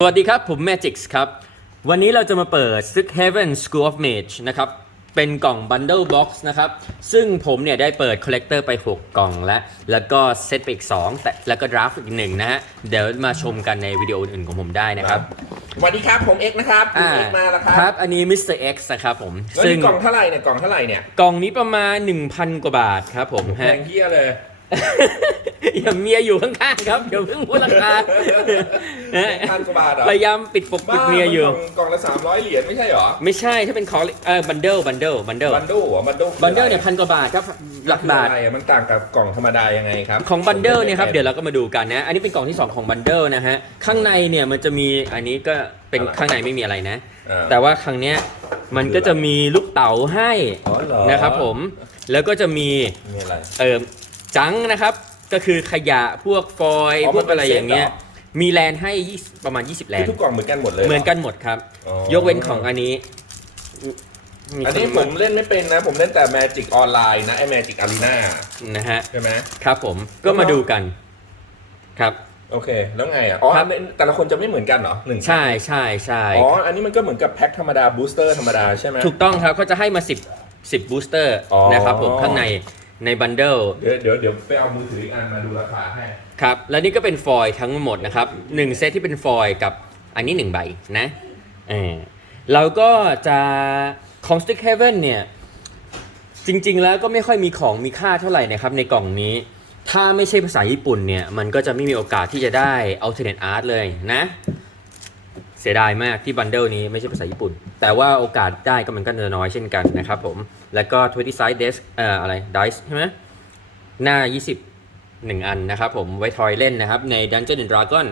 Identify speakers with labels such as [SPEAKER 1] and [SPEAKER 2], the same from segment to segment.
[SPEAKER 1] สวัสดีครับ ผม Magix ครับ วันนี้เราจะมาเปิด Sick Heaven School of Mage นะครับ เป็นกล่อง Bundle Box นะครับ ซึ่งผมเนี่ยได้เปิด Collector ไป 6 กล่องแล้ว แล้วก็เซตไปอีก 2 แต่แล้วก็ดราฟอีกหนึ่งนะฮะ เดี๋ยวมาชมกันในวิดีโออื่นๆของผมได้นะครับ
[SPEAKER 2] สวัสดีครับผมเอ็กนะครับคุณ
[SPEAKER 1] อ่า
[SPEAKER 2] เอ็กมาแล้วค
[SPEAKER 1] ค
[SPEAKER 2] รั
[SPEAKER 1] รั
[SPEAKER 2] บบ
[SPEAKER 1] อันนี้ Mr. X นะครับผม
[SPEAKER 2] แล้ว
[SPEAKER 1] ซึ่ง
[SPEAKER 2] นี่กล่องเท่าไหร่เนี่ยกล่องเท่าไหร่เนี่ย
[SPEAKER 1] กล่องนี้ประมาณ 1,000 กว่าบาทครับผม
[SPEAKER 2] แพ
[SPEAKER 1] ฮะ
[SPEAKER 2] งเฮียเลย
[SPEAKER 1] อย่าเมียอยู่ข้างๆครับเดี๋ยวเพิ่งพูดราคา
[SPEAKER 2] พันกว่าบาทเหรอ
[SPEAKER 1] พยายามปิดปกปิดเมียอยู่
[SPEAKER 2] บ้ามันกล่องกล่องละสามร้อยเหรียญไม่ใช่เหรอ
[SPEAKER 1] ไม่ใช่ถ้าเป็นของเออบันเดิลบันเดิลบันเดิล
[SPEAKER 2] บันโดเหรอบันโด
[SPEAKER 1] บันเดิลเนี่ยพันกว่าบาทครับหลักบาท
[SPEAKER 2] อะไรอะมันต่างกับกล่องธรรมดายังไงครับ
[SPEAKER 1] ของบันเดิลเนี่ยครับเดี๋ยวเราก็มาดูกันนะ อันนี้เป็นกล่องที่ 2 ของบันเดิลนะฮะข้างในเนี่ยมันจะมีอันนี้ก็เป็นข้างในไม่มีอะไรนะ
[SPEAKER 2] อ่า
[SPEAKER 1] แต่ว่าครั้งเนี้ยมันก็จะมีลูกเต๋าให้
[SPEAKER 2] อ๋อเหรอ
[SPEAKER 1] นะครับผมแล้วก็จะมี
[SPEAKER 2] มีอะไร
[SPEAKER 1] เอ่อ จังนะครับ ก็คือขยะพวกฟอยล์
[SPEAKER 2] อ๋อ
[SPEAKER 1] พวกอะไร
[SPEAKER 2] มันเป็นเซ็ต
[SPEAKER 1] อย่างเงี้ย
[SPEAKER 2] เหรอ
[SPEAKER 1] มีแลนให้20ประมาณ 20 แล
[SPEAKER 2] คือน ทุกกล่องเหมือนกันหมดเลยร
[SPEAKER 1] เหมือนกันหมดครับ
[SPEAKER 2] อ๋อ ย
[SPEAKER 1] กเว้นของอันนี้มี
[SPEAKER 2] อันนี้ผมเล่นไม่เป็นนะ ผมเล่นแต่ Magic ออนไลน์นะไอ้ Magic Arena
[SPEAKER 1] นะฮะ
[SPEAKER 2] ใช่ไหม
[SPEAKER 1] ครับผมก็มาดูกัน ครับ
[SPEAKER 2] โอเค แล้วไงอะ อ๋อ
[SPEAKER 1] ครับ
[SPEAKER 2] แต่ละคนจะไม่เหมือนกันเหรอหนึ่ง
[SPEAKER 1] ใช่ใช่ใช่
[SPEAKER 2] อ๋อ อันนี้มันก็เหมือนกับแพ็คธรรมดาบูสเตอร์ธรรมดาใช่ไหม
[SPEAKER 1] ถูกต้องครับเขาจะให้มา 10 10บูสเตอร์
[SPEAKER 2] อ๋อ
[SPEAKER 1] นะครับผมข้างใน ในบันเดิล
[SPEAKER 2] เดี๋ยวเดี๋ยวเดี๋ยวไปเอามือถืออีกอันมาดูราคาให้
[SPEAKER 1] ครับ และนี่ก็เป็นฟอยล์ทั้งหมดนะครับหนึ่งเซตที่เป็นฟอยล์กับอันนี้1ใบนะเออเราก็จะของ Stick Heaven เนี่ย จริงๆแล้วก็ไม่ค่อยมีของมีค่าเท่าไหร่นะครับในกล่องนี้ ถ้าไม่ใช่ภาษาญี่ปุ่นเนี่ย มันก็จะไม่มีโอกาสที่จะได้ Alternate Art เลยนะ เสียดายมากที่บันเดิลนี้ไม่ใช่ภาษาญี่ปุ่น แต่ว่าโอกาสได้ก็มันก็จะน้อยเช่นกันนะครับผม แล้วก็20 side desk เอ่ออะไร dice ใช่ไหมหน้า 20 1 อันนะครับผมไว้ทอยเล่นนะครับ ใน Dungeon and Dragon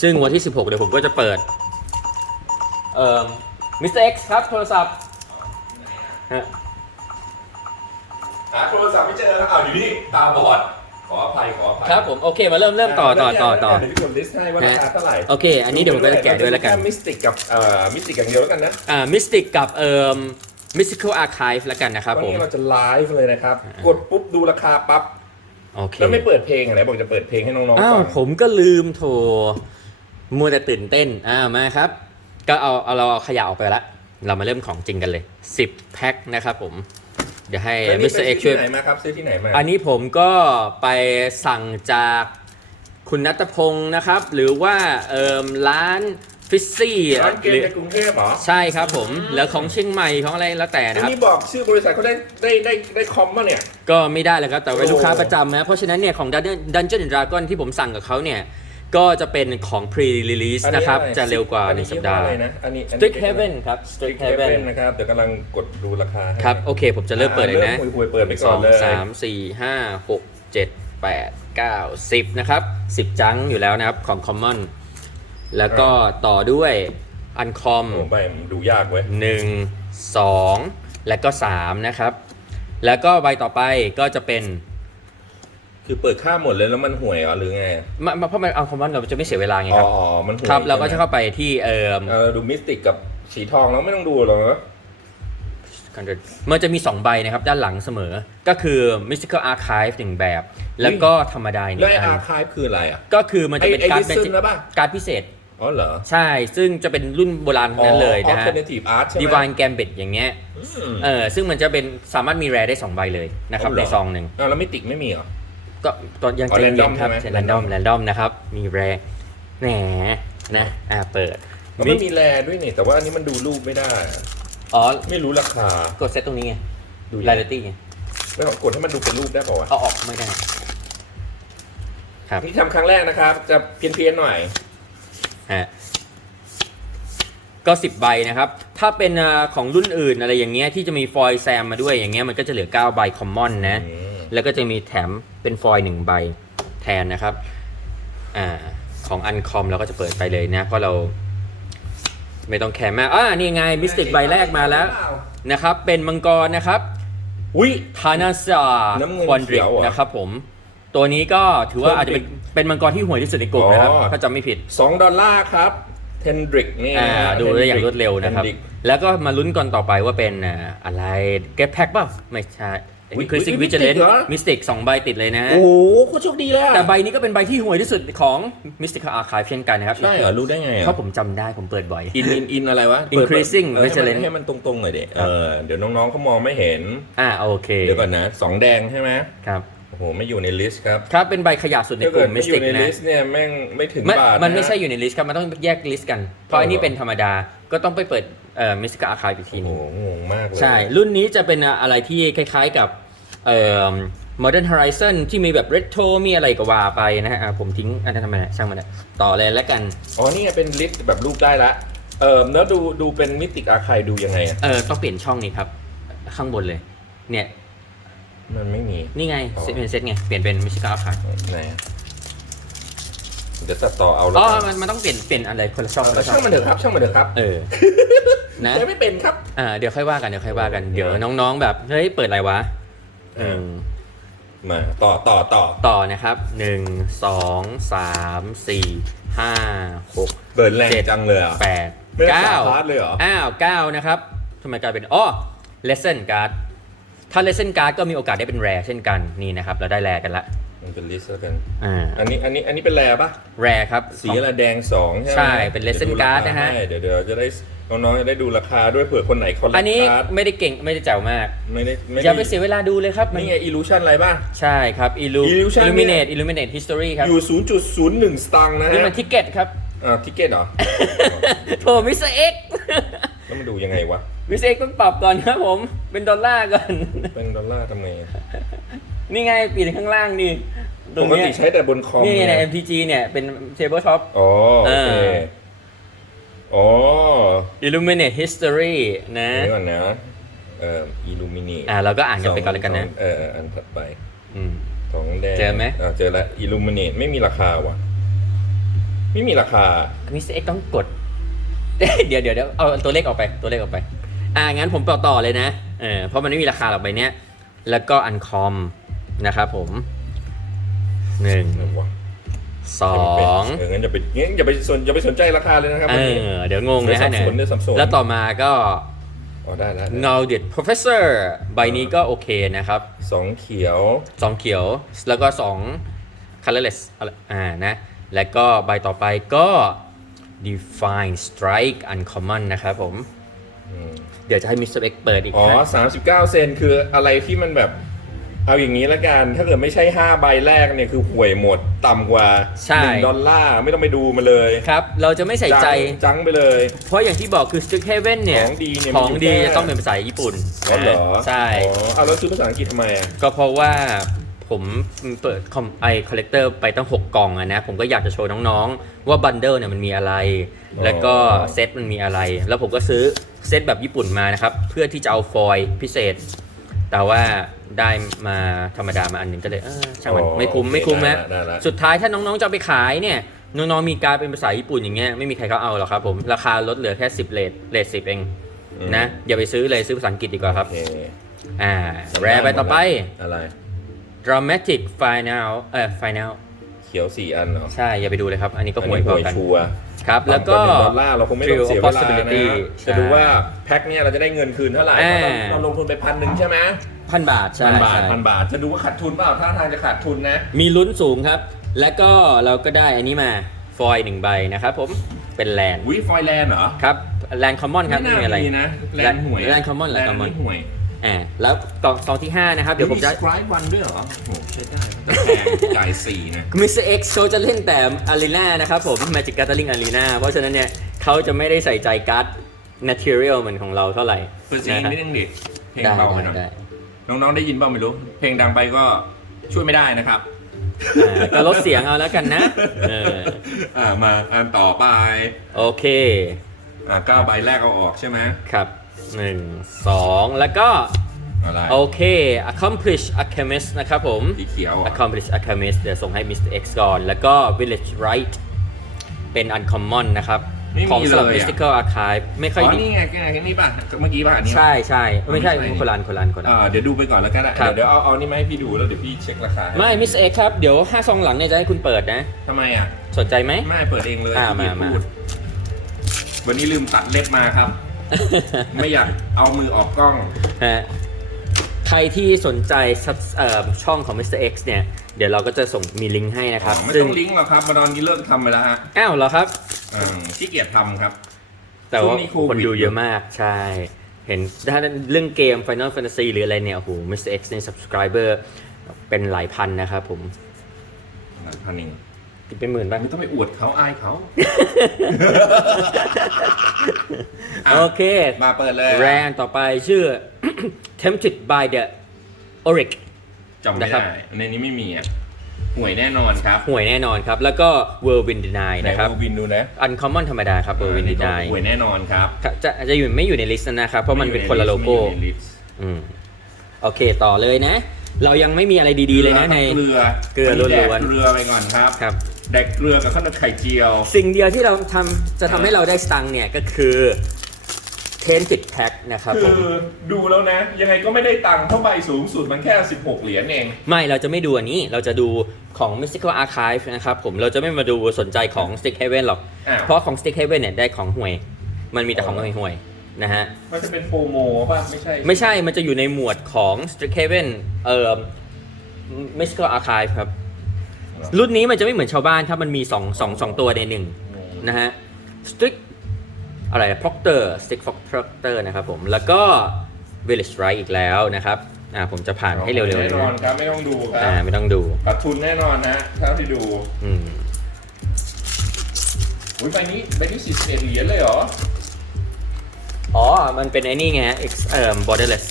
[SPEAKER 1] ซึ่งวันที่ 16 เดี๋ยวผมก็จะเปิด เอ่อ Mr. X ครับ โทรศัพท์ฮะ
[SPEAKER 2] หาโทรศัพท์ไม่เจอแล้วอ้าวอยู่นี่ตาบอด ออภัยขออภัย
[SPEAKER 1] ครับผมโอเคมาเริ่มเริ่มต่อต่อต่อต่อ
[SPEAKER 2] เดี๋ยวพี่กดลิสต์ให้ว่าราคาเท่าไหร่
[SPEAKER 1] โอเค อันนี้เดี๋ยวผมก็จะแกะด้วยแล้วกัน
[SPEAKER 2] มิสติกกับเอ่อมิสติกอย่างเดียวแล้วกันนะ
[SPEAKER 1] อ่า Mystic กับเอ่อ Mystical Archive แล้วกันนะครับ
[SPEAKER 2] วัน
[SPEAKER 1] ผม
[SPEAKER 2] นี้เราจะไลฟ์เลยนะครับ กดปุ๊บดูราคาปั๊บ
[SPEAKER 1] โอเค
[SPEAKER 2] แล้วไม่เปิดเพลงอะไรบอกจะเปิดเพลงให้น้องๆ
[SPEAKER 1] อ้าว
[SPEAKER 2] ฟัง
[SPEAKER 1] ผมก็ลืมโทรมัวแต่ตื่นเต้นอ่ามาครับ ก็เอาเอาเราเอาขยะออกไปละเรามาเริ่มของจริงกันเลย 10 แพ็คนะครับผม เดี๋ยวให้
[SPEAKER 2] แล้วนี่
[SPEAKER 1] Mr.
[SPEAKER 2] ไป
[SPEAKER 1] X
[SPEAKER 2] ซื้
[SPEAKER 1] ช่วย
[SPEAKER 2] อที่ไหนมาครับ ซื้อที่ไหนมา
[SPEAKER 1] อันนี้ผมก็ไปสั่งจากคุณนัทพงศ์นะครับ หรือว่าเอ่มร้านฟิซซี่
[SPEAKER 2] ร้านเกมในกรุงเทพเหรอ
[SPEAKER 1] ใช่ครับผมแล้วของเชียงใหม่ของอะไรแล้วแต่
[SPEAKER 2] อัน
[SPEAKER 1] นะครับ
[SPEAKER 2] นี้บอกชื่อบริษัทเขาได้ได้ได้ได้คอมป่ะเนี่ย
[SPEAKER 1] ก็ไม่ได้แล้วครับ แต่เป็น
[SPEAKER 2] โอ้
[SPEAKER 1] ลูกค้าประจำนะเพราะฉะนั้นเนี่ยของ Dungeon Dungeon and Dragon ที่ผมสั่งกับเขาเนี่ย ก็จะเป็นของ pre-release นะครับ
[SPEAKER 2] อไจะ
[SPEAKER 1] เร็วกว่า
[SPEAKER 2] อั
[SPEAKER 1] ใน
[SPEAKER 2] นี้
[SPEAKER 1] สัปดาห์
[SPEAKER 2] ยี่ห้ออะไรนะอันนี้อันนี้
[SPEAKER 1] Strict Heaven ครับ
[SPEAKER 2] Strict
[SPEAKER 1] Strict
[SPEAKER 2] Heaven
[SPEAKER 1] Heaven
[SPEAKER 2] นะครับเดี๋ยวกำลังกดดูราคาให้
[SPEAKER 1] ครับ โอเค ผมจะเริ่มเปิดเลยนะ
[SPEAKER 2] ริ่มคุยๆเปิดไป
[SPEAKER 1] ส
[SPEAKER 2] ก่อ
[SPEAKER 1] อนง
[SPEAKER 2] เลย
[SPEAKER 1] สามสี่ห้าหกเจ็ดแปดเก้าสิบนะครับสิบจังอยู่แล้วนะครับของ Common แล้วก็ต่อด้วย Uncom
[SPEAKER 2] โอ้ไปมันดูยากเว้ย
[SPEAKER 1] หนึ่งสองและก็สามนะครับ แล้วก็ใบต่อไปก็จะเป็น
[SPEAKER 2] คือเปิดค่าหมดเลยแล้วมันห่วยเหรอหรือไง
[SPEAKER 1] มามาเพราะมันเอาคอมมอนเราจะไม่เสียเวลาไง
[SPEAKER 2] อ๋
[SPEAKER 1] ค
[SPEAKER 2] อ
[SPEAKER 1] รับ
[SPEAKER 2] อ๋อมันห่วย
[SPEAKER 1] ครับเราก็จะ
[SPEAKER 2] ใช่ไหม
[SPEAKER 1] เข้าไปที่เอ่อ
[SPEAKER 2] เออดูมิสติกกับสีทองแล้วไม่ต้องดูหรอกนะ
[SPEAKER 1] มันจะมี 2 ใบนะครับ ด้านหลังเสมอ ก็คือ Mystical Archive หนึ่งแบบ แล้วก็ธรรมดาหนึ่
[SPEAKER 2] แล้ว
[SPEAKER 1] ง
[SPEAKER 2] ไอ้
[SPEAKER 1] อั
[SPEAKER 2] อานร์คายคืออะไรอะ
[SPEAKER 1] ก็คือมันจะเป็น
[SPEAKER 2] ไอ้
[SPEAKER 1] การ์ด
[SPEAKER 2] ไอ้ Listen นะป่ะ
[SPEAKER 1] การ์ดพิเศษ
[SPEAKER 2] อ๋อเหรอ
[SPEAKER 1] ใช่ ซึ่งจะเป็นรุ่นโบราณทั้งนั้นเลยนะฮะ
[SPEAKER 2] Alternative Art ใช่ไหม
[SPEAKER 1] Divine Gambit อย่างเงี้ย
[SPEAKER 2] อืม
[SPEAKER 1] เออซึ่งมันจะเป็นสามารถมีแรได้ 2 ใบเลยนะครับ
[SPEAKER 2] อ๋อเหร
[SPEAKER 1] ใน
[SPEAKER 2] อ
[SPEAKER 1] ซองหนึ่ง
[SPEAKER 2] อ้าวแล้วมิติกไม่มีเหรอ
[SPEAKER 1] ก็ตอนยัง
[SPEAKER 2] อ๋อ
[SPEAKER 1] ใจเย็น
[SPEAKER 2] random
[SPEAKER 1] ครับ
[SPEAKER 2] ใช่ไหม
[SPEAKER 1] แรนดอมแรนดอมนะครับ มีแรแหมนะอ่าเปิด
[SPEAKER 2] แล้วมันมีแลด้วยนี่ แต่ว่าอันนี้มันดูรูปไม่ได้
[SPEAKER 1] อ๋อ
[SPEAKER 2] ไม่รู้ราคาก
[SPEAKER 1] ดเซตตรงนี้ไง
[SPEAKER 2] ดู
[SPEAKER 1] รายละตี้ไง
[SPEAKER 2] ไม่ต้องกดให้มันดูเป็นรูปได้ป่าวะ
[SPEAKER 1] เอาออกไม่ได้ ครับ
[SPEAKER 2] นี่ทำครั้งแรกนะครับ จะเพี้ยนๆหน่อย
[SPEAKER 1] ฮะก็10ใบนะครับ ถ้าเป็นอ่าของรุ่นอื่นอะไรอย่างเงี้ยที่จะมีฟอยล์แซมมาด้วยอย่างเงี้ยมันก็จะเหลือ9ใบคอมมอนนะ
[SPEAKER 2] อืม
[SPEAKER 1] แล้วก็จะมีแถมเป็นฟอยล์หนึ่งใบแทนนะครับอ่าของอันคอมเราก็จะเปิดไปเลยนะเพราะเราไม่ต้องแคร์มากอ่านี่ไงมิสติกใบแรกมาแล้วนะครับ เป็นมังกรนะครับ
[SPEAKER 2] อุ้ย
[SPEAKER 1] ทานาซา
[SPEAKER 2] น้ำเงิน
[SPEAKER 1] ควอนด
[SPEAKER 2] เขี
[SPEAKER 1] ริก
[SPEAKER 2] ยวเหรอ
[SPEAKER 1] นะครับผม ตัวนี้ก็ถือว่าอาจจะเป็นเป็นมังกรที่ห่วยที่สุดในกลุ่มนะครับ
[SPEAKER 2] อ๋อ
[SPEAKER 1] ถ้าจำไม่ผิด
[SPEAKER 2] สองดอลลาร์ครับเทนดริกนี่
[SPEAKER 1] อ่า
[SPEAKER 2] นะฮะ
[SPEAKER 1] ดูได้อย่างรวดเร็วนะครับ
[SPEAKER 2] Hendrick
[SPEAKER 1] แล้วก็มาลุ้นก่อนต่อไปว่าเป็นอ่าอะไรเก็ตแพ็คเปล่าไม่ใช่
[SPEAKER 2] อุ๊ย
[SPEAKER 1] Increasing
[SPEAKER 2] อุ๊ย
[SPEAKER 1] Vigilance
[SPEAKER 2] Mystic เหรอ
[SPEAKER 1] Mystic สองใบติดเลยนะ
[SPEAKER 2] โอ้โหโคตรโชคดีเลยอะ
[SPEAKER 1] แต่ใบนี้ก็เป็นใบที่ห่วยที่สุดของ Mystical Archive เช่นกันนะครับ
[SPEAKER 2] ใช่เหรอรู้ได้ไง
[SPEAKER 1] เพ
[SPEAKER 2] อะ
[SPEAKER 1] ราะผมจำได้ผมเปิดบ่อย
[SPEAKER 2] อินอินอินอะไรวะ
[SPEAKER 1] Increasing
[SPEAKER 2] เปิดเปิดเออให้มัน
[SPEAKER 1] Vigilance
[SPEAKER 2] ให้มันตรงๆหน่อยดิเออเดี๋ยวน้องๆเขามองไม่เห็น
[SPEAKER 1] อ่าโอเค
[SPEAKER 2] เดี๋ยวก่อนนะสองแดงใช่ไหม
[SPEAKER 1] ครับ
[SPEAKER 2] โอ้โหไม่อยู่ในลิสต์ครับ
[SPEAKER 1] ครับเป็นใบขยะสุดใน
[SPEAKER 2] ถ้ากเกิ
[SPEAKER 1] ลุ่
[SPEAKER 2] ด
[SPEAKER 1] ม
[SPEAKER 2] ไม่อยู่
[SPEAKER 1] Mystic
[SPEAKER 2] ใน
[SPEAKER 1] นะ
[SPEAKER 2] ลิสต์เนี่ยแม่งไม่ถึง
[SPEAKER 1] มัน
[SPEAKER 2] บาท
[SPEAKER 1] มันไม่ะใช่อยู่ในลิสต์ครับมันต้องแยกลิสต์กัน เพราะอันนี้เป็นธรรมดาก็ต้องไปเปิดเอ่อ Mystical Archive อีกทีหนึ
[SPEAKER 2] โอ้
[SPEAKER 1] ง
[SPEAKER 2] โหงงมากเลย
[SPEAKER 1] ใช่ รุ่นนี้จะเป็นอะไรที่คล้ายๆกับ เอ่อ Modern Horizon ที่มีแบบ Retro มีอะไรก็ว่าไปนะฮะอะผมทิ้งอันนั้นทำไมนะช่างมันนะต่อเลยแล้วกัน
[SPEAKER 2] อ๋อนี่ไงเป็นลิสต์แบบรูปได้ละเออแล้วดูดูเป็นมิติกอาคายดูยังไงอะ
[SPEAKER 1] เออต้องเปลี่ยนช่องนี้ครับ ข้างบนเลย เนี่ย
[SPEAKER 2] มันไม่มี
[SPEAKER 1] นี่ไง
[SPEAKER 2] อ๋อ
[SPEAKER 1] เซตเป็นเซตไง เปลี่ยนเป็น Mystical Archive
[SPEAKER 2] ไหนอะเดี๋ยวตัดต่อเอาแล้
[SPEAKER 1] อ๋
[SPEAKER 2] ว
[SPEAKER 1] อ
[SPEAKER 2] กัน
[SPEAKER 1] มันมันต้องเปลี่ยนเปลี่ยนอะไรคนละช่องคนละช่อ
[SPEAKER 2] ช่างงมันเถอะครับช่างมันเถอะครับ
[SPEAKER 1] เออ นะ
[SPEAKER 2] ใช้ไม่เป็นครับ
[SPEAKER 1] อ่าเดี๋ยวค่อยว่ากันเดี๋ยวค่อยว่ากันเดี๋ยวน้องๆแบบเฮ้ยเปิดอะไรวะ
[SPEAKER 2] เออ
[SPEAKER 1] ม
[SPEAKER 2] มาต่อต่อต่อ
[SPEAKER 1] ต่อนะครับหนึ่งสองสามสี่ห้าหก
[SPEAKER 2] เบิร์นแรง
[SPEAKER 1] เจ็ด
[SPEAKER 2] จังเลยอะ
[SPEAKER 1] แปด
[SPEAKER 2] ไม่ได้
[SPEAKER 1] เก้า
[SPEAKER 2] สามพาร์ทเลยเหรอ
[SPEAKER 1] อ้าวเก้านะครับทำไมกลายเป็นอ๋อ lesson card ถ้า lesson card ก็มีโอกาสได้เป็นแรเช่นกันนี่นะครับ เราได้แรกันละ
[SPEAKER 2] มันเป็นลิสต์แล้วกัน
[SPEAKER 1] อ่า
[SPEAKER 2] อันนี้อันนี้อันนี้เป็นแรปะ
[SPEAKER 1] แรครับ
[SPEAKER 2] สีอะไรแดงสองใช่ไหม
[SPEAKER 1] ใช่เป็น lesson
[SPEAKER 2] ดี๋ยวดู
[SPEAKER 1] card
[SPEAKER 2] ราคา
[SPEAKER 1] นะฮะ
[SPEAKER 2] ให้เดี๋ยวเดี๋ยวจะได้น้องๆจะได้ดูราคาด้วยเผื่อคนไหนคอลเล
[SPEAKER 1] อันนี้
[SPEAKER 2] การ์ด
[SPEAKER 1] ไม่ได้เก่งไม่ได้แจ๋วมาก
[SPEAKER 2] ไม่ได้ไม่
[SPEAKER 1] อย่าไป
[SPEAKER 2] ได้
[SPEAKER 1] เสียเวลาดูเลยครับมัน
[SPEAKER 2] นี่ไง illusion อะไรบ้าง
[SPEAKER 1] ใช่ครับ Illu-
[SPEAKER 2] Illusion เนี่ย
[SPEAKER 1] illuminate illuminate history ครับ
[SPEAKER 2] อยู่ 0.01 สตางค์นะ
[SPEAKER 1] นี่
[SPEAKER 2] ฮะ
[SPEAKER 1] มันทิเก็ตครับ
[SPEAKER 2] อ่าทิเก็ตเหรอ
[SPEAKER 1] โถมิสเตอร์เอ็ก
[SPEAKER 2] แล้วมันดูยังไงวะ
[SPEAKER 1] มิสเตอร์เอ็กต้องปรับก่อนครับผม เป็นดอลลาร์ก่อน
[SPEAKER 2] เป็นดอลลาร์ทำไงอะ
[SPEAKER 1] นี่ไงปีนข้างล่างนี่ตร
[SPEAKER 2] ป
[SPEAKER 1] ง
[SPEAKER 2] ก
[SPEAKER 1] เนี้
[SPEAKER 2] ติ
[SPEAKER 1] ย
[SPEAKER 2] ใช้แต่บนคอม
[SPEAKER 1] นี่ใน
[SPEAKER 2] ไง
[SPEAKER 1] MTG เนี่ยเป็น tabletop
[SPEAKER 2] อ๋อโอเค
[SPEAKER 1] อ่า
[SPEAKER 2] อ๋อ
[SPEAKER 1] illuminate history นะ
[SPEAKER 2] เดี๋ยวก่อนนะเอ่อ illuminate
[SPEAKER 1] อ่าเราก็อ่านกันไปก่อนแล้วกันนะ
[SPEAKER 2] สงเออเอออันถัดไป
[SPEAKER 1] อืม
[SPEAKER 2] สองแดง
[SPEAKER 1] เจอไหม
[SPEAKER 2] อ่าเจอแล้ว illuminate ไม่มีราคาว่ะ ไม่มีราคา
[SPEAKER 1] มิสเตอร์เอ็กต้องกด เดี๋ยวเดี๋ยวเดี๋ยวเอาตัวเลขออกไปตัวเลขออกไป อ่างั้นผมต่อต่อเลยนะเออเพราะมันไม่มีราคาหรอกใบเนี้ยแล้วก็อันคอม นะครับผมหนึ่ง
[SPEAKER 2] ไหนวะ
[SPEAKER 1] สอง
[SPEAKER 2] เอองั้นอย่าไปงั้นอย่าไปสนอย่าไปสนใจราคาเลยนะครับ
[SPEAKER 1] เอ
[SPEAKER 2] วันนี้
[SPEAKER 1] อเดี๋ยวงงนะฮะเนี่ย
[SPEAKER 2] เดี๋ยวสับสนเดี๋ยวสับสน
[SPEAKER 1] แล้วต่อมาก็
[SPEAKER 2] อ๋อได้แล้ว
[SPEAKER 1] เงาเด็ด professor ใบนี้ก็โอเคนะครับ
[SPEAKER 2] สองเขียว
[SPEAKER 1] สองเขียว แล้วก็สอง colorless อะไรอ่านะ แล้วก็ใบต่อไปก็ define strike uncommon นะครับผม
[SPEAKER 2] อืม
[SPEAKER 1] เดี๋ยวจะให้ Mr. X เปิดอีก
[SPEAKER 2] อ๋อ
[SPEAKER 1] ครั้ง
[SPEAKER 2] สามสิบเก้าเซนคืออะไรที่มันแบบ เอาอย่างนี้ละกัน ถ้าเกิดไม่ใช่5ใบแรกเนี่ยคือห่วยหมดต่ำกว่า
[SPEAKER 1] ใช่
[SPEAKER 2] หนึ่งดอลลาร์ไม่ต้องไปดูมาเลย
[SPEAKER 1] ครับ เราจะไม่ใส่ใจ
[SPEAKER 2] จังจังไปเลย
[SPEAKER 1] เพราะอย่างที่บอกคือ Strict Haven เนี่ย
[SPEAKER 2] ของดีเนี่ย
[SPEAKER 1] ของดี
[SPEAKER 2] มันอยู่แค่
[SPEAKER 1] จะต้องเป็นภาษาญี่ปุ่น
[SPEAKER 2] อ๋อเหรอ
[SPEAKER 1] ใช่
[SPEAKER 2] อ๋อเอาแล้วซื้อภาษาอังกฤษทำไมอะ
[SPEAKER 1] ก็เพราะว่าผมเปิดคอมไอคอลเลกเตอร์ไปตั้ง 6 กล่องอะนะ ผมก็อยากจะโชว์น้องๆ ว่าบันเดิลเนี่ยมันมีอะไรแล้วก็เซตมันมีอะไร แล้วผมก็ซื้อเซตแบบญี่ปุ่นมานะครับ เพื่อที่จะเอาฟอยล์พิเศษ แต่ว่าได้มาธรรมดามาอันหนึงก็เลยเออช่างมัน
[SPEAKER 2] อ๋อ
[SPEAKER 1] ไม่คุ้ม
[SPEAKER 2] โอเค
[SPEAKER 1] ไม่คุ้ม
[SPEAKER 2] ได้
[SPEAKER 1] นะ
[SPEAKER 2] ละได้ละ
[SPEAKER 1] สุดท้ายถ้าน้องๆจะเอาไปขายเนี่ยน้องๆมีการดเป็นภาษาญี่ปุ่นอย่างเงี้ยไม่มีใครเขาเอาหรอกครับผมราคาลดเหลือแค่10เลทเลทสิบเอง
[SPEAKER 2] อืม
[SPEAKER 1] นะอย่าไปซื้อเลยซื้อภาษาอังกฤษดีกว่าครับ
[SPEAKER 2] โอเค
[SPEAKER 1] อ่าแรไปต่อไป
[SPEAKER 2] อะไร
[SPEAKER 1] dramatic final เอ่อ final
[SPEAKER 2] เขียวสี่อันเหรอ
[SPEAKER 1] ใช่อย่าไปดูเลยครับ อันนี้ก็
[SPEAKER 2] อัน
[SPEAKER 1] ห่วย
[SPEAKER 2] นี้
[SPEAKER 1] พ
[SPEAKER 2] ห่
[SPEAKER 1] อ
[SPEAKER 2] วย
[SPEAKER 1] กัน
[SPEAKER 2] ชัวร์
[SPEAKER 1] ครับ แล้วก็
[SPEAKER 2] ต่ำาหนึ่งดอลลาร์เราคงไม่ต้อง
[SPEAKER 1] Trio
[SPEAKER 2] เสียเวลา
[SPEAKER 1] Possibility
[SPEAKER 2] นะ
[SPEAKER 1] ใช่
[SPEAKER 2] จะดูว่าแพ็คเนี่ยเราจะได้เงินคืนเท่าไหร่
[SPEAKER 1] อ่า
[SPEAKER 2] เราลงทุนไปพันหนึ่งใช่ไหม
[SPEAKER 1] พันบาทใช่
[SPEAKER 2] พันบาท
[SPEAKER 1] ใช่
[SPEAKER 2] พันบาทจะดูว่าขาดทุนเปล่าท่าทางจะขาดทุนนะ
[SPEAKER 1] มีลุ้นสูงครับ แล้วก็เราก็ได้อันนี้มาฟอยหนึ่งใบนะครับผมเป็นแลนด์
[SPEAKER 2] วิฟอยแลนด์เหรอ
[SPEAKER 1] ครับแลนด์คอมมอนครับ
[SPEAKER 2] ไม่
[SPEAKER 1] ไม่
[SPEAKER 2] น่า
[SPEAKER 1] มีอะไร
[SPEAKER 2] มีนะแลนด์ห่วย
[SPEAKER 1] แลนด์ common แลนด์ common
[SPEAKER 2] ไม่ห่วย
[SPEAKER 1] อ่าแล้วกล่องกล่องที่5นะครับเดี๋ยวผมจะ
[SPEAKER 2] สไครป์วันด้วยเหรอโอ้โหใช้ได้แต่แพงจ่ายสี่นะ
[SPEAKER 1] มิสเตอร์เอ็กซ์เขาจะเล่นแต่อารีนานะครับผม Magic Gathering Arena เพราะฉะนั้นเนี่ยเขาจะไม่ได้ใส่ใจการ์ด material เหมือนของเราเท่าไหร่
[SPEAKER 2] เปิดเสียง
[SPEAKER 1] นะฮะ
[SPEAKER 2] นิดนึงดิเพลง
[SPEAKER 1] ได้
[SPEAKER 2] เบาไปห
[SPEAKER 1] ได้
[SPEAKER 2] น่อย
[SPEAKER 1] ได้
[SPEAKER 2] น้องๆได้ยินเปล่าไม่รู้ เพลงดังไปก็ช่วยไม่ได้นะครับ
[SPEAKER 1] อ่าก็ลดเสียงเอาแล้วกันนะเออ
[SPEAKER 2] อ่ามาอันต่อไป
[SPEAKER 1] โอเค
[SPEAKER 2] อ่าเก้าใบแรกเอาออกใช่ไหม
[SPEAKER 1] ครับ หนึ่งสองแล้วก็
[SPEAKER 2] อะไร
[SPEAKER 1] โอเค accomplish alchemist นะครับผม
[SPEAKER 2] สีเขียวอะ
[SPEAKER 1] accomplish alchemist เดี๋ยวส่งให้ Mr. X ก่อน แล้วก็ village right เป็น uncommon นะครับ
[SPEAKER 2] ไม่มี
[SPEAKER 1] ของสำหรับ
[SPEAKER 2] เลยอะ
[SPEAKER 1] mystical archive ไม่ค่
[SPEAKER 2] อ๋
[SPEAKER 1] อย
[SPEAKER 2] อ
[SPEAKER 1] ดี
[SPEAKER 2] นี่ไงแกนี่ป่ะเมื่อกี้ป่ะอันนี้
[SPEAKER 1] ใช่ใช่ไม่ใช่
[SPEAKER 2] ไม่ใช่
[SPEAKER 1] คนละอันคนละอันคนละ
[SPEAKER 2] อ่า
[SPEAKER 1] อัน
[SPEAKER 2] เดี๋ยวดูไปก่อนแล้วกันนะครับ เดี๋ยวเอาเอานี่มาให้พี่ดูแล้วเดี๋ยวพี่เช็คราคาให้
[SPEAKER 1] ไม่ Mr. X ครับ เดี๋ยว 5 ซองหลังเนี่ยจะให้คุณเปิดนะ
[SPEAKER 2] ทำไมอะ
[SPEAKER 1] สนใจไหม
[SPEAKER 2] ไม่เปิดเองเลย
[SPEAKER 1] อ่า
[SPEAKER 2] ขี้เกียจ
[SPEAKER 1] มา
[SPEAKER 2] พูดวันนี้ลืมตัดเล็บมาครับ ไม่อยากเอามือออกกล้อง
[SPEAKER 1] ฮะใครที่สนใจซับเอ่อช่องของ Mr. X เนี่ย เดี๋ยวเราก็จะส่งมีลิงก์ให้นะครับ
[SPEAKER 2] ไม่
[SPEAKER 1] ซึ่
[SPEAKER 2] ต้องลิงก์หรอกครับมาตอนนี้เลิกทำไปแล้วฮะ
[SPEAKER 1] อ้าวเหรอครับ
[SPEAKER 2] อืมขี้เกียจทำครับ
[SPEAKER 1] แต่ว่า
[SPEAKER 2] ช่วงนี้โควิด
[SPEAKER 1] คนดูเยอะมากใช่ เห็นถ้าเรื่องเกม Final Fantasy หรืออะไรเนี่ยโอ้โห Mr. X ใน subscriber เป็นหลายพันนะครับผม
[SPEAKER 2] หลังพันเอง
[SPEAKER 1] เป็นหมื่นป่ะ
[SPEAKER 2] ไม่ต้องไปอวดเขาอายเขา
[SPEAKER 1] โอเค
[SPEAKER 2] มาเปิดเลย
[SPEAKER 1] แรนต่อไปชื่อ Tempted by the Oric
[SPEAKER 2] จำไม่
[SPEAKER 1] นะครับ
[SPEAKER 2] ได้ ในนี้ไม่มีอะห่วยแน่นอนครับ
[SPEAKER 1] ห่วยแน่นอนครับ แล้วก็ Whirlwind Deny
[SPEAKER 2] ไหน
[SPEAKER 1] นะครับ
[SPEAKER 2] โอวินดูนะ
[SPEAKER 1] Uncommon ธรรมดาครับ Whirlwind
[SPEAKER 2] อันนี้ก็
[SPEAKER 1] Deny
[SPEAKER 2] ห่วยแน่นอนครับ
[SPEAKER 1] จะจะอยู่ไม่อยู่ในลิสต์นะครับ เพราะมันเป็นคนละโลโก้
[SPEAKER 2] ไม่อยู่ในลิสต์
[SPEAKER 1] อืมโอเคต่อเลยนะ เรายังไม่มีอะไรดีๆเลยนะใน
[SPEAKER 2] เกลือ
[SPEAKER 1] เกลือล้วนๆ
[SPEAKER 2] แดกเกลือไปก่อนครับ
[SPEAKER 1] ครับ
[SPEAKER 2] แดกเกลือกับข้าวเหนียวไข่เจียว
[SPEAKER 1] สิ่งเดียวที่เราทำจะทำให้เราได้สตังค์เนี่ยก็คือเทนติดแพ็คนะครับผ
[SPEAKER 2] คื
[SPEAKER 1] ม
[SPEAKER 2] อดูแล้วนะ ยังไงก็ไม่ได้ตังค์เพราะใบสูงสุดมันแค่ 16 เหรียญเอง
[SPEAKER 1] ไม่เราจะไม่ดูอันนี้เราจะดูของ Mystical Archive นะครับผมเราจะไม่มาดูสนใจของ Stick Heaven หรอก
[SPEAKER 2] อ้าว
[SPEAKER 1] เพราะของ Stick Heaven เนี่ยได้ของห่วย มันมีแต่ของห่วยๆนะฮะ
[SPEAKER 2] มันจะเป็นโปรโมป่ะ ไม่ใช่
[SPEAKER 1] ไม่ใช่มันจะอยู่ในหมวดของ Stick Heaven เอ่อ Mystical Archive ครับ รุ่นนี้มันจะไม่เหมือนชาวบ้านถ้ามันมี2 2 2ตัวในหนึ่งนะฮะ Stick อะไร Proctor Stick Proctor นะครับผม แล้วก็ Village Strike อีกแล้วนะครับอ่าผมจะผ่านให้เร็วๆเลย
[SPEAKER 2] แน่นอน
[SPEAKER 1] นะครับ
[SPEAKER 2] ไม่ต้องดูครั
[SPEAKER 1] อ่า
[SPEAKER 2] บ
[SPEAKER 1] ไม่ต้องดู
[SPEAKER 2] ขาดทุนแน่นอนนะเท่าที่ดู
[SPEAKER 1] อืม
[SPEAKER 2] อุ้ยใบนี้ใบนี้41เหรียญเลยเหรอ
[SPEAKER 1] อ๋อ มันเป็นไอ้นี่ไง X เอ่อ Borderless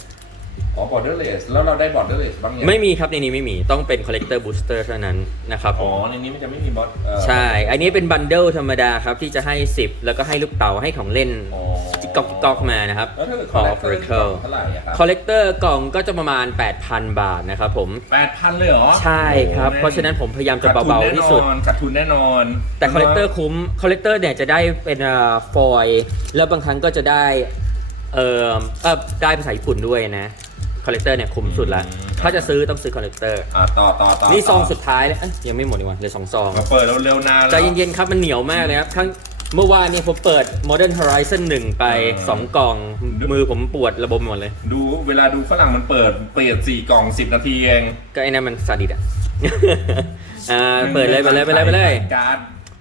[SPEAKER 2] อ๋อ borderless แล้วเราได้ borderless บ้างยัง
[SPEAKER 1] ไม่มีครับในนี้ไม่มีต้องเป็น Collector Booster เท่านั้นนะครับผ
[SPEAKER 2] อ๋อ
[SPEAKER 1] ม
[SPEAKER 2] ในนี้มันจะไม่มีบอสเอ่อ
[SPEAKER 1] ใช่ อันนี้เป็นบันเดิลธรรมดาครับ ที่จะให้ 10 แล้วก็ให้ลูกเต๋าให้ของเล่น
[SPEAKER 2] อ๋อ
[SPEAKER 1] จิกกอกจิกกอกมานะครับ
[SPEAKER 2] แล้วถ้าเกิด
[SPEAKER 1] ของ
[SPEAKER 2] collector
[SPEAKER 1] Oracle
[SPEAKER 2] เท่าไหร่อะครับ
[SPEAKER 1] Collector กล่องก็จะประมาณ 8,000 บาทนะครับผม
[SPEAKER 2] 8,000เลยเหรอ
[SPEAKER 1] ใช่ครับ
[SPEAKER 2] โอ้โห
[SPEAKER 1] เพราะฉะนั้นผมพยายามจะเบาๆที่สุด
[SPEAKER 2] ขาดทุนแน่นอน
[SPEAKER 1] แต่ Collector คุ้ม Collector เนี่ยจะได้เป็นฟอย แล้วบางครั้งก็จะได้ เอ่อเออได้ภาษาญี่ปุ่นด้วยนะ Collector เนี่ยคุ้มสุดละถ้าจะซื้อต้องซื้อ Collector
[SPEAKER 2] อ่าต่อต่อต่อ
[SPEAKER 1] นี่ซอง
[SPEAKER 2] ต่
[SPEAKER 1] สุดท้ายเลยเอ้ยยังไม่หมดดีกว่าเหลือสองซอง
[SPEAKER 2] มาเปิดเร็วๆนาน
[SPEAKER 1] ใจ
[SPEAKER 2] แล้ว
[SPEAKER 1] เย็นๆครับมันเหนียวมากเลยครับทั้งเมื่อวานเนี่ยผมเปิด Modern Horizon 1 ไป
[SPEAKER 2] เออ
[SPEAKER 1] 2กล่อง มือผมปวดระบมหมดเลย
[SPEAKER 2] ดูเวลาดูฝรั่งมันเปิดเปลี่ยนสี่กล่อง10นาทีเอง
[SPEAKER 1] ก็ไอ้นั่นมันซาดิสอะ อ่าเปิดเลยไปเลยไปเลยไปเลย
[SPEAKER 2] การ์ด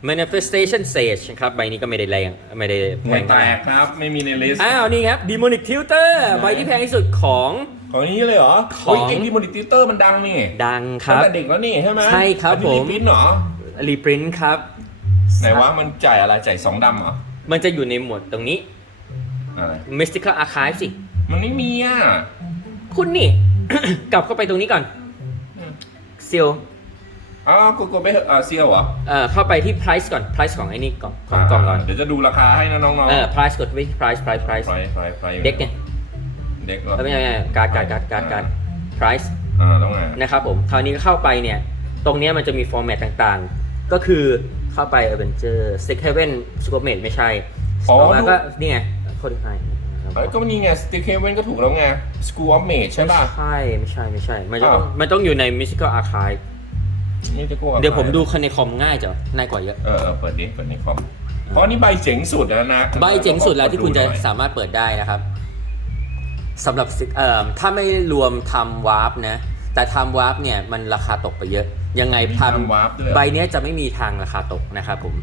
[SPEAKER 1] Manifestation Sage ครับใบนี้ก็ไม่ได้แรงไม่ได้
[SPEAKER 2] ห
[SPEAKER 1] แพ
[SPEAKER 2] น่วย
[SPEAKER 1] ง
[SPEAKER 2] แต
[SPEAKER 1] เท่าไหร่
[SPEAKER 2] กครับ ไม่มีในลิสต์
[SPEAKER 1] อ้าว นี่ครับ Demonic Tutor ใบที่แพงที่สุดของ
[SPEAKER 2] ของนี้เลยเหรอ
[SPEAKER 1] ของ
[SPEAKER 2] โยไอ้ดีโมดิติเตอร์มันดังนี่
[SPEAKER 1] ดังค
[SPEAKER 2] ตั้ง
[SPEAKER 1] รับ
[SPEAKER 2] แต่เด็กแล้วนี่ใช่ไหม
[SPEAKER 1] ใช่ครับ
[SPEAKER 2] อันนี้
[SPEAKER 1] ผม
[SPEAKER 2] รีพรินท์เหรอ
[SPEAKER 1] Reprint ครับ
[SPEAKER 2] ไหนว่ามันจ่ายอะไรจ่ายสองดำเหรอ
[SPEAKER 1] มันจะอยู่ในหมวดตรงนี้
[SPEAKER 2] อะไร
[SPEAKER 1] Mystical Archive สิ
[SPEAKER 2] มันไม่มีอะ
[SPEAKER 1] คุณนี่ กลับเข้าไปตรงนี้ก่อน
[SPEAKER 2] อืม
[SPEAKER 1] เซียว
[SPEAKER 2] อ๋อกดกดไปเถอะอ่าเซียวเหรอ
[SPEAKER 1] เอ่อเข้าไปที่ price ก่อน price ของไอ้นี่ก่อนของกล่องก่อน
[SPEAKER 2] เดี๋ยวจะดูราคาให้นะน้องๆ
[SPEAKER 1] เออ price กดไปที่ price price price
[SPEAKER 2] ไฟไฟไฟ
[SPEAKER 1] เด็กไง
[SPEAKER 2] เด็กเหรอ
[SPEAKER 1] แล้วไม่ใช่ไม่ใช่การ์ดการ์ดการ์ดการ์ดการ์ด price
[SPEAKER 2] อ่าต้องไง
[SPEAKER 1] นะครับผมคราวนี้เข้าไปเนี่ย ตรงเนี้ยมันจะมีฟอร์แมตต่างๆ ก็คือเข้าไป Avenger Stick Heaven Supermate ไม่ใช่
[SPEAKER 2] อ๋อ
[SPEAKER 1] ต่อมา
[SPEAKER 2] ดู
[SPEAKER 1] ก็นี่ไงโคดิฟาย
[SPEAKER 2] เอ้ยก็นี่ไงสติ c เคเวนก็ถูกแล้วไง School of Mage ใช่ป่ะ
[SPEAKER 1] ไม่ใช่ไม่ใช่ไม่ใช่ มันจะ
[SPEAKER 2] อ้าว
[SPEAKER 1] ต้องมันต้องอยู่ใน Mystical Archive
[SPEAKER 2] นี่จะกลัว
[SPEAKER 1] เดี๋ยวผมดูในคอมง่ายจ้ะง่ายกว่าเยอะ
[SPEAKER 2] เออเออเปิดดิเปิดในคอมเพราะนี่ใบเจ๋งสุดแล้วนะ
[SPEAKER 1] ใบเจ๋งสุดแล้วที่คุณจะ
[SPEAKER 2] ขอดูหน่อย
[SPEAKER 1] สามารถเปิดได้นะครับ สำหรับ Stick- เอ่อถ้าไม่รวมทำวาร์ปนะ แต่ทำวาร์ปเนี่ยมันราคาตกไปเยอะ ยังไง
[SPEAKER 2] มี
[SPEAKER 1] ท
[SPEAKER 2] ทำวาร์ปด้วยำ
[SPEAKER 1] ใบเนี้ยจะไม่มีทางราคาตกนะครับผม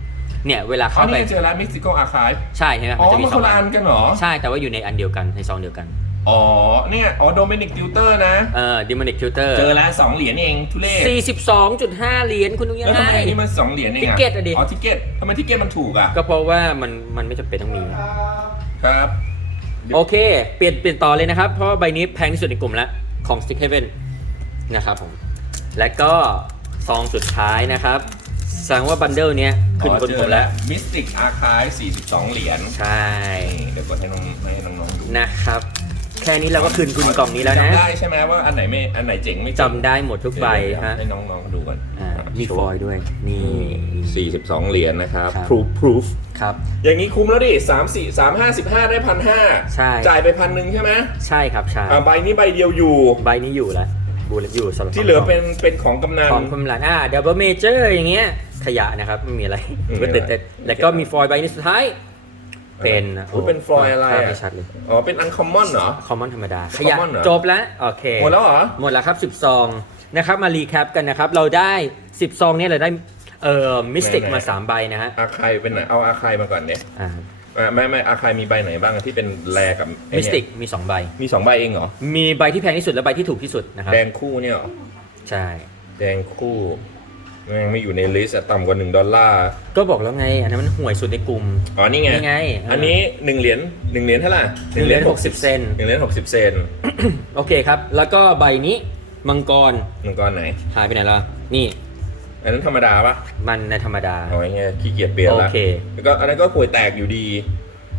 [SPEAKER 1] เนี่ยเวลา
[SPEAKER 2] อ๋อ
[SPEAKER 1] เข้าไป
[SPEAKER 2] นี่เจอแล้ว Mystical Archive
[SPEAKER 1] ใช่ใช่ไหม
[SPEAKER 2] อ๋
[SPEAKER 1] มัน
[SPEAKER 2] อ
[SPEAKER 1] จะมี
[SPEAKER 2] มัน
[SPEAKER 1] ส
[SPEAKER 2] ค
[SPEAKER 1] อง
[SPEAKER 2] นละ
[SPEAKER 1] อั
[SPEAKER 2] อั
[SPEAKER 1] น
[SPEAKER 2] นกันเหรอ
[SPEAKER 1] ใช่แต่ว่าอยู่ในอันเดียวกันในซองเดียวกัน
[SPEAKER 2] อ๋อ เนี่ย อ๋อ Dominic Tutor นะ
[SPEAKER 1] เอ่อ Demonic Tutor
[SPEAKER 2] เจอแล้วสองเหรียญเองทุเรศ
[SPEAKER 1] 42.5 เหรียญคุณดูยัง
[SPEAKER 2] แล้วทำ
[SPEAKER 1] ไง
[SPEAKER 2] ไมอันนี้มันสองเหรียญเองอะ
[SPEAKER 1] ทิกเก็ตอะดิ
[SPEAKER 2] อ๋อทิกเก็ตทำไมทิกเก็ตมันถูกอะ
[SPEAKER 1] ก็เพราะว่ามันมันไม่จำเป็นต้องมี
[SPEAKER 2] ครับ
[SPEAKER 1] โอเค เปลี่ยนเปลี่ยนต่อเลยนะครับ เพราะว่าใบนี้แพงที่สุดในกลุ่มแล้วของ Stick Heaven นะครับผม และก็ซองสุดท้ายนะครับแสดงว่าบันเดิลเนี้ยขึ้นบนผมแล้ว
[SPEAKER 2] มิสติกอาร์คาย42 เหรียญ
[SPEAKER 1] ใช่
[SPEAKER 2] นี่เดี๋ยวกดให้น้องให้น้องๆดู
[SPEAKER 1] นะครับแค่นี้เราก็คืนทุนกล่องนี้แล้วนะ
[SPEAKER 2] จำได้ใช่ไหมว่าอันไหนไม่อันไหนเจ๋งไม่เจ๋ง
[SPEAKER 1] จำได้หมดทุกใบ
[SPEAKER 2] เดี๋ยว
[SPEAKER 1] ฮะ
[SPEAKER 2] ให้น้องๆดูกัน
[SPEAKER 1] อ่ามีฟอยล์ด้วยนี่
[SPEAKER 2] 42เหรียญนะครับ
[SPEAKER 1] ครับ
[SPEAKER 2] proof proof
[SPEAKER 1] ครับ
[SPEAKER 2] อย่างนี้คุ้มแล้วดิ3 4 3 5 15ได้พันห้า
[SPEAKER 1] ใช่
[SPEAKER 2] จ่ายไปพันหนึ่งใช่ไหม
[SPEAKER 1] ใช่ครับใช่
[SPEAKER 2] อ่าใบนี้ใบเดียวอยู่
[SPEAKER 1] ใบนี้อยู่แล้วบูเลตอยู่สำหรับ
[SPEAKER 2] ที่เหลือเป็นเป็นของกำนัน
[SPEAKER 1] ของคุณหลานอ่าดับเบิลเมเจอร์อย่างเงี้ยขยะนะครับ ไม่มีอะไร
[SPEAKER 2] ไม่มีอะไร
[SPEAKER 1] ไม่ติดแต่แล้วก็มีฟอยล์ใบนี้สุดท้าย เป็น
[SPEAKER 2] โอ้เป็นฟลอยอะไร
[SPEAKER 1] ภาพ
[SPEAKER 2] อะ
[SPEAKER 1] ไม่ชัดเลย
[SPEAKER 2] อ๋อเป็นอันคอมมอนเหรอ
[SPEAKER 1] คอมมอนธรรมดาข
[SPEAKER 2] Common
[SPEAKER 1] ยะ
[SPEAKER 2] เหรอ
[SPEAKER 1] จบแล้ว โอเค
[SPEAKER 2] หมดแล้วเหรอ
[SPEAKER 1] หมดแล้วครับ 10 ซองนะครับ มารีแคปกันนะครับ เราได้ 10 ซองเนี่ยเราได้เอ่อมิสติก
[SPEAKER 2] ไหนๆ
[SPEAKER 1] มา 3 ใบนะฮะ
[SPEAKER 2] อาคายเป็นไหนเอาอาคายมาก่อนเนี่ย
[SPEAKER 1] อ่า
[SPEAKER 2] อะไม่ไม่อาคายมีใบไหนบ้างที่เป็นแรกับไอ้
[SPEAKER 1] มิ
[SPEAKER 2] เนี่ย
[SPEAKER 1] สติกมี 2 ใบ
[SPEAKER 2] มีสองใบเองเหรอ
[SPEAKER 1] มีใบที่แพงที่สุดและใบที่ถูกที่สุดนะครับ
[SPEAKER 2] แดงคู่เนี่ยเหรอ
[SPEAKER 1] ใช่
[SPEAKER 2] แดงคู่ แม่งไม่อยู่ในลิสต์อะต่ำกว่าหนึ่งดอลลาร์
[SPEAKER 1] ก็บอกแล้วไง อันนั้นมันห่วยสุดในกลุ่ม
[SPEAKER 2] อ๋อนี่ไง
[SPEAKER 1] นี่ไง
[SPEAKER 2] อันนี้หนึ่งเหรียญหนึ่งเหรียญเท่าไหร่
[SPEAKER 1] หนึ่งเหรียญ60เซน
[SPEAKER 2] หนึ่งเหรียญหกสิบเซน
[SPEAKER 1] โอเคครับ แล้วก็ใบนี้มังกร
[SPEAKER 2] มังกรไหน
[SPEAKER 1] หายไปไหนแล้วนี่
[SPEAKER 2] อันนั้นธรรมดาปะ
[SPEAKER 1] มันในธรรมดา
[SPEAKER 2] เอาไว้ไงขี้เกียจเปลี่ยนละ
[SPEAKER 1] โอเค
[SPEAKER 2] แล้วก็อันนั้นก็ห่วยแตกอยู่ดี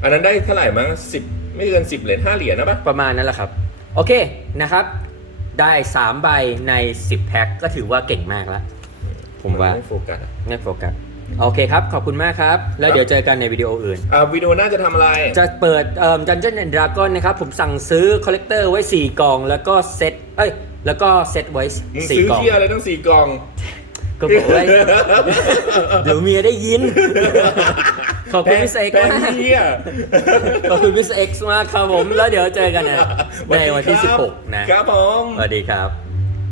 [SPEAKER 2] อันนั้นได้เท่าไหร่มั้งสิบไม่เกินสิบเหรียญห้าเหรียญนะปะ
[SPEAKER 1] ประมาณนั้นแหละครับโอเคนะครับ ได้3ใบใน10แพ็คก็ถือว่าเก่งมากแล้ว ผมว่า
[SPEAKER 2] ไม่โฟกัสอะ
[SPEAKER 1] ไม่โฟกัสโอเคครับ ขอบคุณมากครับ แล้วเดี๋ยวเจอกันในวิดีโออื่น
[SPEAKER 2] อ่าวิดีโอหน่าจะทำอะไร
[SPEAKER 1] จะเปิดเอ่อ Dungeon and Dragon นะครับ ผมสั่งซื้อคอลเลกเตอร์ไว้ 4 กล่อง แล้วก็เซตเอ้ย แล้วก็เซตไว้
[SPEAKER 2] มึงซื้อ
[SPEAKER 1] 4กล่อง
[SPEAKER 2] เที่ยอะไรตั้งสี่กล่อง
[SPEAKER 1] ก็บอกว่าเดี๋ยวเมียได้ยิน ขอบคุณพี่เอ็ก
[SPEAKER 2] แพง
[SPEAKER 1] มาก
[SPEAKER 2] เที่ย
[SPEAKER 1] ขอบคุณพี่เอ็กมากครับผม แล้วเดี๋ยวเจอกันนะในวันที่
[SPEAKER 2] สวัสดีครับ
[SPEAKER 1] 16 นะครับ
[SPEAKER 2] ผม
[SPEAKER 1] สวัสดีครับ